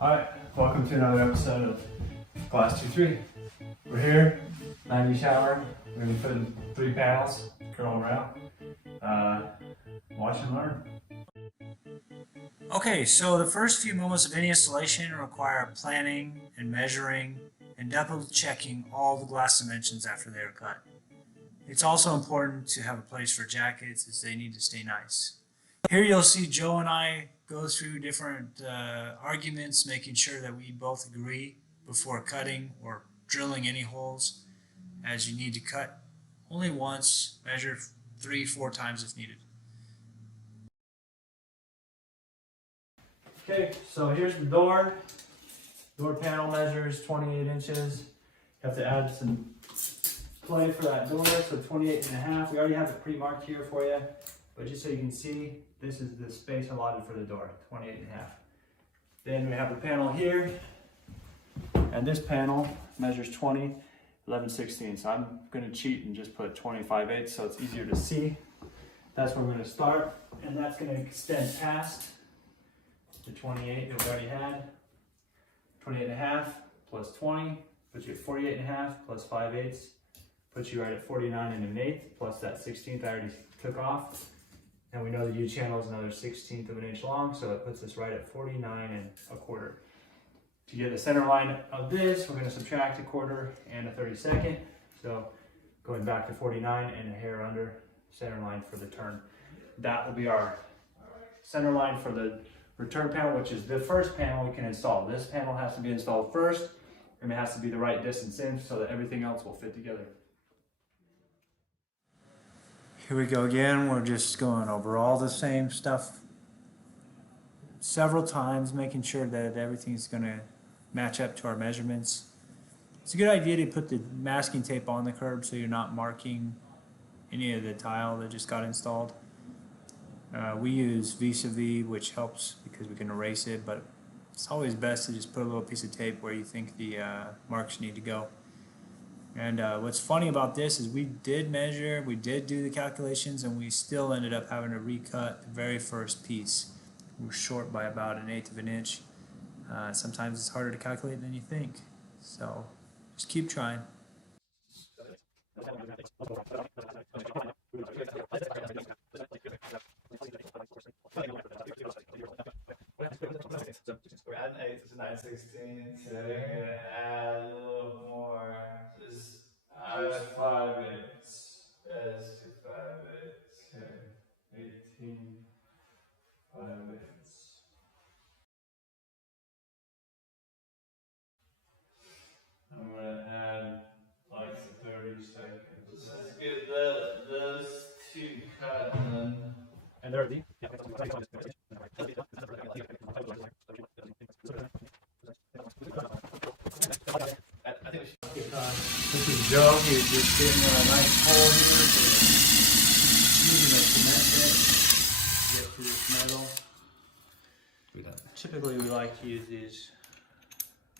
Alright, welcome to another episode of Glass23. We're here, 90 shower. We're going to be putting 3 panels, curling around. Watch and learn. Okay, so the first few moments of any installation require planning and measuring and double checking all the glass dimensions after they are cut. It's also important to have a place for jackets as they need to stay nice. Here you'll see Joe and I go through different arguments, making sure that we both agree before cutting or drilling any holes, as you need to cut only once, measure 3-4 times if needed. Okay, so here's the door. Door panel measures 28 inches. You have to add some play for that door, so 28.5. We already have it pre-marked here for you, but just so you can see, this is the space allotted for the door, 28.5. Then we have the panel here, and this panel measures 11/16. So I'm going to cheat and just put 25/8 so it's easier to see. That's where we're going to start, and that's going to extend past the 28 that we already had. 28.5 plus 20 puts you at 48.5 plus 5/8 puts you right at 49 1/8 plus that 16th I already took off. And we know the U channel is another 1/16 of an inch long, so it puts us right at 49 1/4. To get the center line of this, we're going to subtract 1/4 and 1/32. So going back to 49 and a hair under center line for the turn. That will be our center line for the return panel, which is the first panel we can install. This panel has to be installed first, and it has to be the right distance in so that everything else will fit together. Here we go again. We're just going over all the same stuff several times, making sure that everything's going to match up to our measurements. It's a good idea to put the masking tape on the curb so you're not marking any of the tile that just got installed. We use vis-a-vis, which helps because we can erase it, but it's always best to just put a little piece of tape where you think the marks need to go. And what's funny about this is we did measure, we did do the calculations, and we still ended up having to recut the very first piece. We were short by about 1/8 of an inch. Sometimes it's harder to calculate than you think, so just keep trying. We're adding 8 to 9/16, so we're gonna add a little more. Just add 5/8. That's 5/8. Okay. 18 5/8. I'm gonna add like 30 seconds. Let's get those 2 cut and And there are the This is Joe. He's just getting a nice hole here. Using a cement bit to get to this metal. Typically we like to use these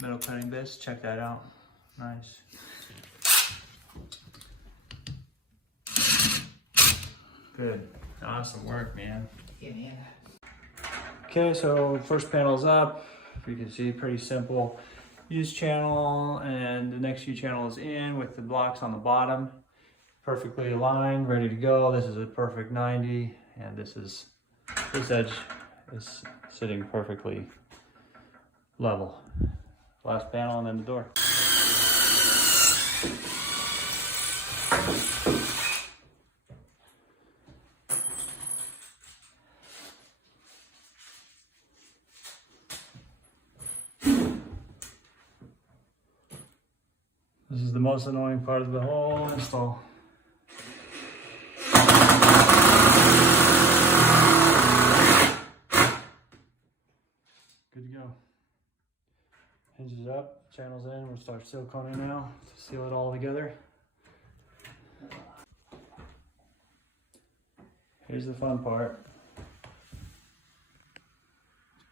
metal cutting bits. Check that out. Nice. Good. Awesome work, man. Okay, so first panel's up. You can see pretty simple. Use channel, and the next U channel is in with the blocks on the bottom. Perfectly aligned, ready to go. This is a perfect 90, and this edge is sitting perfectly level. Last panel and then the door. This is the most annoying part of the whole install. Good to go. Hinges up, channels in. We'll start siliconing now to seal it all together. Here's the fun part.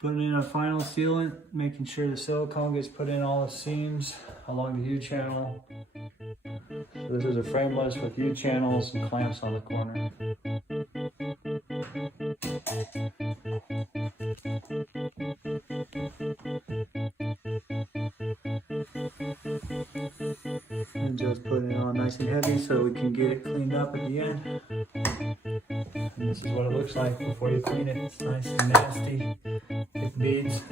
Putting in a final sealant, making sure the silicone gets put in all the seams along the U channel. So this is a frameless with U channels and clamps on the corner. And just put it on nice and heavy so we can get it cleaned up at the end. And this is what it looks like before you clean it. It's nice and nasty, thick beads.